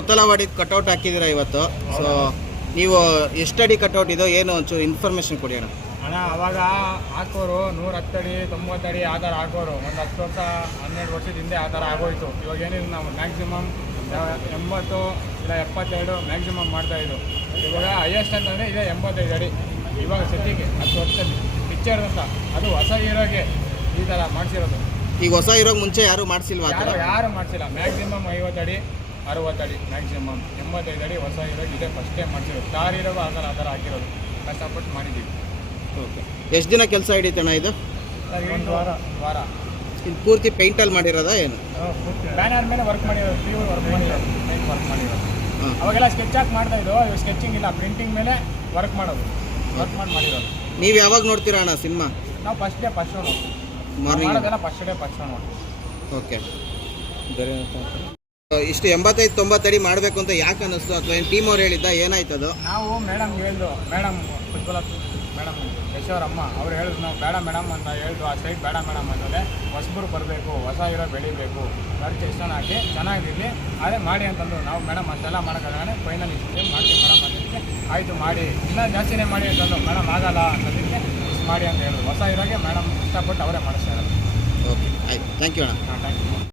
Kothalavadi cutout ಹಾಕಿದ್ದೀರಾ ಇವತ್ತು? So ನೀವು ಎಷ್ಟಡಿ ಕಟೌಟ್ ಇದೋ? ಏನು ಒಂಚೂರು ಇನ್ಫಾರ್ಮೇಷನ್ ಕೊಡಿ ಅಣ್ಣ. ಅಣ್ಣ ಅವಾಗ ಹಾಕೋರು ನೂರ ಹತ್ತಡಿ ತೊಂಬತ್ತಡಿ ಆ ಥರ ಹಾಕೋರು. ಒಂದು ಹತ್ತು ವರ್ಷ ಹನ್ನೆರಡು ವರ್ಷದ ಹಿಂದೆ ಆ ಥರ ಆಗೋಯ್ತು. ಇವಾಗ ಏನಿಲ್ಲ ನಾವು. ಮ್ಯಾಕ್ಸಿಮಮ್ ಎಂಬತ್ತು ಇಲ್ಲ ಎಪ್ಪತ್ತೆರಡು ಮ್ಯಾಕ್ಸಿಮಮ್ ಮಾಡ್ತಾ ಇದ್ದು ಇವಾಗ ಹೈಯೆಸ್ಟ್ ಅಂತಂದರೆ ಇದೆ ಎಂಬತ್ತೈದು ಅಡಿ. ಇವಾಗ ಸದ್ಯಕ್ಕೆ ಹತ್ತು ವರ್ಷದಲ್ಲಿ. ಪಿಕ್ಚರ್ ಅಂತ. ಅದು ಹೊಸ ಇರೋಕ್ಕೆ ಈ ಥರ ಮಾಡಿಸಿರೋದು. ಈಗ ಹೊಸ ಇರೋ ಮುಂಚೆ ಯಾರು ಮಾಡಿಸಿಲ್ವಾ ಯಾರು ಮಾಡಿಸಿಲ್ಲ. ಮ್ಯಾಕ್ಸಿಮಮ್ ಮಾಡಿಸಿಲ್ಲ ಮ್ಯಾಕ್ಸಿಮಮ್ ಐವತ್ತಡಿ ಅಡಿ ಮ್ಯಾಕ್ಸಿಮಮ್ ಎಂಬತ್ತೈದು ಅಡಿ ಹೊಸ ಇರೋದು ಇದೆ ಫಸ್ಟ್ ಟೈಮ್ ಮಾಡಿಸಿರೋದು. ಸ್ಟಾರ್ ಇರೋದು ಆ ಥರ ಆ ಥರ ಹಾಕಿರೋದು. ಕಷ್ಟಪಟ್ಟು ಮಾಡಿದ್ದೀವಿ. ಓಕೆ. ಎಷ್ಟು ದಿನ ಕೆಲಸ ಹಿಡಿತಣ್ಣ ಇದು? ಒಂದು ವಾರ. ವಾರ. ಇಲ್ಲಿ ಪೂರ್ತಿ ಪೇಂಟಲ್ಲಿ ಮಾಡಿರೋದ ಏನು? ಬ್ಯಾನರ್ ಮೇಲೆ ವರ್ಕ್ ಮಾಡಿರೋದು ಪ್ಯೂರ್ ವರ್ಕ್ ಮಾಡಿರೋದು. ಪೇಂಟ್ ವರ್ಕ್ ಮಾಡಿರೋದು. ಹಾಂ. ಅವಾಗೆಲ್ಲ ಸ್ಕೆಚ್ ಹಾಕಿ ಮಾಡ್ತಾ ಇದ್ದು ಇವಾಗ ಸ್ಕೆಚಿಂಗ್ ಇಲ್ಲ. ಪ್ರಿಂಟಿಂಗ್ ಮೇಲೆ ವರ್ಕ್ ಮಾಡೋದು. ವರ್ಕ್ ಮಾಡಿ ಮಾಡಿರೋದು. ನೀವು ಯಾವಾಗ ನೋಡ್ತೀರಾ ಅಣ್ಣ ಸಿನಿಮಾ? ನಾವು ಫಸ್ಟ್ ಡೇ ಫಸ್ಟ್ ಶೋ ನೋಡ್ತೀವಿ. ಮಾರ್ನಿಂಗ್ ಮಾಡೋದೆಲ್ಲ ಫಸ್ಟ್ ಡೇ ಫಸ್ಟ್ ಶೋ ನೋಡ್ತೀವಿ. ಓಕೆ. ಇಷ್ಟು ಎಂಬತ್ತೈದು ತೊಂಬತ್ತಡಿ ಮಾಡಬೇಕು ಅಂತ ಯಾಕೆ ಅನ್ನಿಸ್ತು? ಅಥವಾ ಏನು ಟೀಮ್ ಅವ್ರು ಹೇಳಿದ್ದ ಏನಾಯ್ತು ಅದು? ನಾವು ಮೇಡಮ್ ಹೇಳಿದ್ರು ಮೇಡಮ್ ಫುಟ್ಬಾಲ್ ಮೇಡಮ್ ಯಶೋರಮ್ಮ ಅವ್ರು ಹೇಳಿದ್ರು ನಾವು ಬೇಡ ಮೇಡಮ್ ಅಂತ ಹೇಳಿದ್ರು. ಆ ಸೈಡ್ ಬೇಡ ಮೇಡಮ್ ಅಂತಂದರೆ ಹೊಸಬರು ಬರಬೇಕು ಹೊಸ ಇರೋ ಬೆಳಿಬೇಕು ಖರ್ಚು ಎಷ್ಟೊಂದು ಹಾಕಿ ಚೆನ್ನಾಗಿರಲಿ ಅದೇ ಮಾಡಿ ಅಂತಂದ್ರು. ನಾವು ಮೇಡಮ್ ಅಷ್ಟೆಲ್ಲ ಮಾಡೋಕ್ಕಾಗಲ್ಲ ಫೈನಲ್ ಇಷ್ಟು ಮಾಡ್ತೀವಿ ಮೇಡಮ್ ಅಂತಂದಕ್ಕೆ ಆಯಿತು ಮಾಡಿ. ಇನ್ನೂ ಜಾಸ್ತಿನೇ ಮಾಡಿ ಅಂತಂದ್ರು. ಮೇಡಮ್ ಆಗಲ್ಲ ಅನ್ನೋದಕ್ಕೆ ಇಷ್ಟು ಮಾಡಿ ಅಂತ ಹೇಳಿದ್ರು. ಹೊಸ ಇರೋಗೆ ಮೇಡಮ್ ಇಷ್ಟಪಟ್ಟು ಅವರೇ ಮಾಡಿಸ್ತಾರೆ ಓಕೆ ಆಯ್ತು. ಥ್ಯಾಂಕ್ ಯು ಮೇಡಮ್ ಹಾಂ ಥ್ಯಾಂಕ್ ಯು